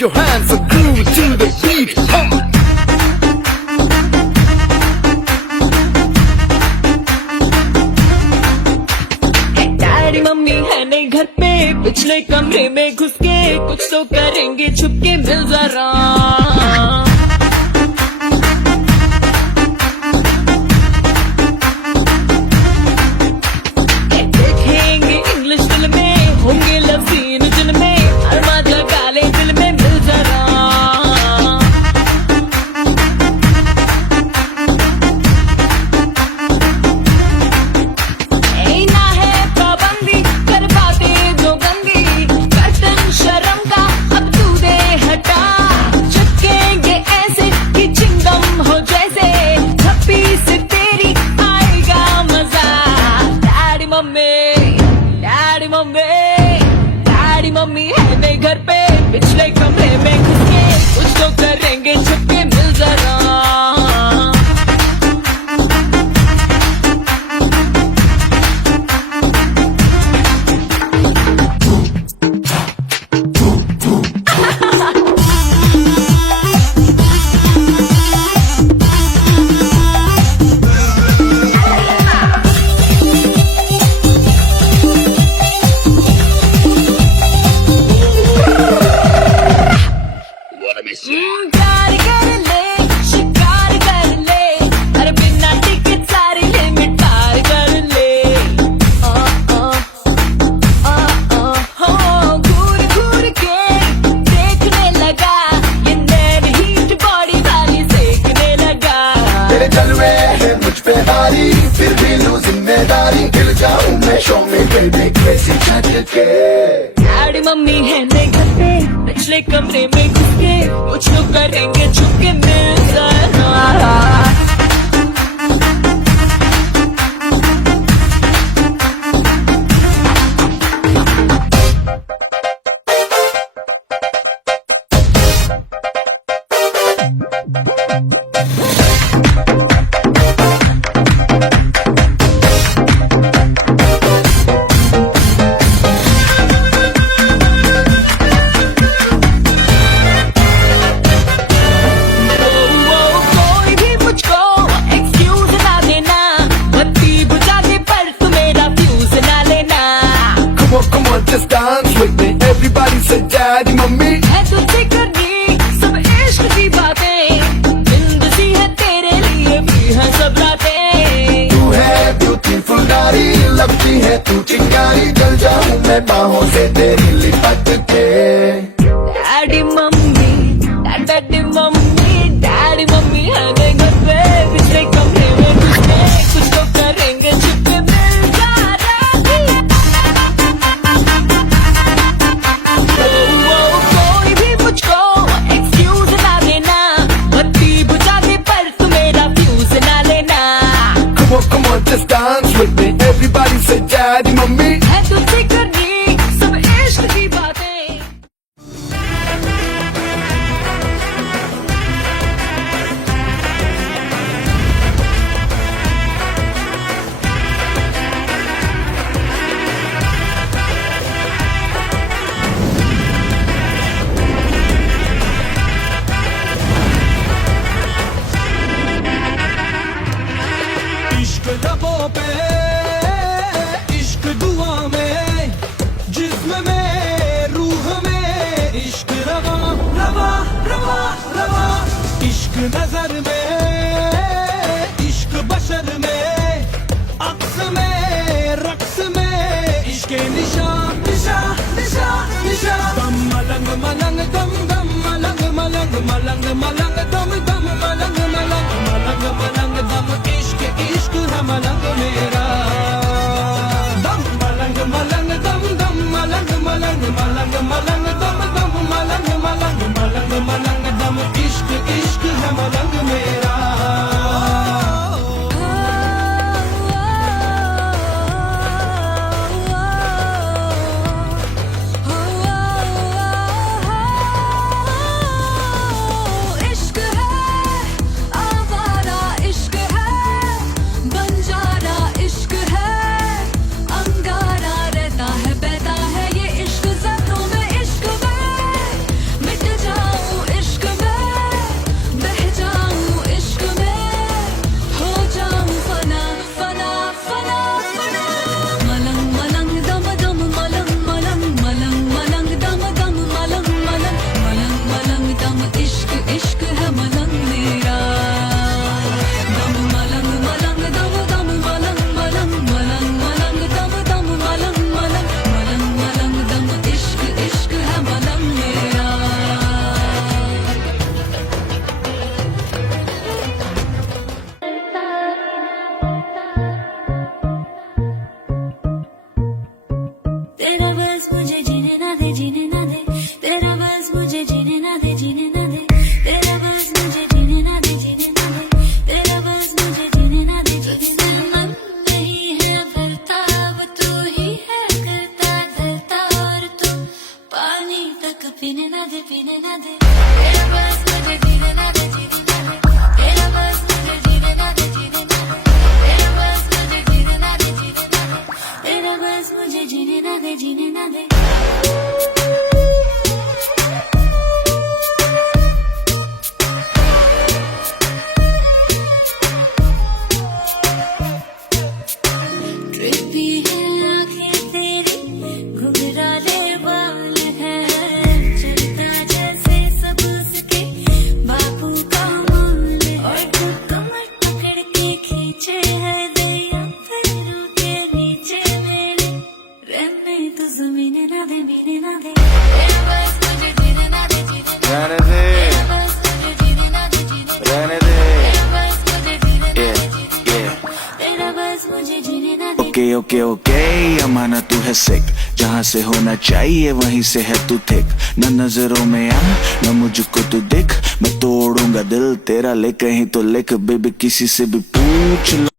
Your hands are groove to the beat. Daddy mummy है नहीं घर पे, पिछले कमरे में घुस के कुछ तो करेंगे छुप के, मिल जरा देखेंगे इंग्लिश फिल्में, होंगे लव सीन जिनमें अरमा जगा ले दिल में, मिल जरा ना है पाबंदी कर बातें जो गंदी, कर्तन शर्म का अब तू दे हटा, चिपकेंगे ऐसे कि चिंगम हो जैसे, थप्पी से तेरी आएगा मजा। Daddy mummy daddy mummy daddy mummy है नहीं घर पे, पिछले कमरे में घुस के कुछ तो करेंगे छुप के, मिल जरा प्यार कर ले, शिकार कर ले, अरे बिना टिकट सारी लिमिट पार कर ले। घूर घूर के देखने लगा, ये नैन हीट बॉडी वाली सेकने लगा। तेरे जलवे है मुझ पे भारी, फिर भी लूं जिम्मेदारी, गिर जाऊं मैं शो में बेबी कैसी झटके। डैडी मम्मी है नहीं घर पे, पिछले कमरे में घुस के कुछ तो करेंगे छुप के, मिल जरा Come on, just dance with me. Everybody say daddy, mummy. है तुझसे करनी सब इश्क की बातें, जिंदगी है तेरे लिए भी है सब रातें। तू है ब्यूटीफुल नारी, लगती है तू चिंगारी, जल जाऊं मैं बाहों से तेरी लिपट के। Daddy mummy daddy mummy daddy mummy है नहीं घर पे, पिछले कमरे में घुस के कुछ तो करेंगे छुप के, मिल जरा कोई भी मुझको एक्सक्यूज ना देना, बत्ती बुझा दे पर तू मेरा फ्यूज ना लेना। Come on, just dance with me. Everybody say daddy, mummy. है तुझसे करनी सब इश्क की बातें। इश्क लबों पे, इश्क दुआ में, जिस्म में रूह में, इश्क रवा रवा रवा रवा, इश्क नजर में, इश्क बशर में, अक्स में रक्स में, इश्क निशा निशा निशा निशा, दम मलंग मलंग दम दम मलंग मलंग मलंग मलंग दम दम मलंग मलंग मलंग मलंग दम, इश्क इश्क है मलंग मेरा, दम मलंग मलंग दम दम मलंग मलंग मलंग मलंग दम दम मलंग मलंग मलंग मलंग दम, इश्क इश्क है मलंग मेरा। जीने ना दे। ट्रिपी है आंखें तेरी, घुंघराले बाल हैं, चलता जैसे सब उसके बापू का माल है। और तू कमर पकड़ के खींचे है दैया पैरों के नीचे मेरे, रहने तो जमीन ना दे, मीने ना दे। तेरा बस मुझे जीने ना दे, जीने ना रहने दे। दे, तेरा बस मुझे जीने ना दे, जीने ना दे। रहने दे। तेरा बस मुझे जीने ना दे, जीने ना Yeah. दे। तेरा बस मुझे जीने ना दे। ओके ओके ओके, अमाना तू है सिक, जहाँ से होना चाहिए वहीं से है तू थिक। न नजरों में आ न मुझको तू दिख, मैं तोड़ूंगा दिल तेरा, ले कहीं तो लिख बेबी किसी से भी पूछ लो।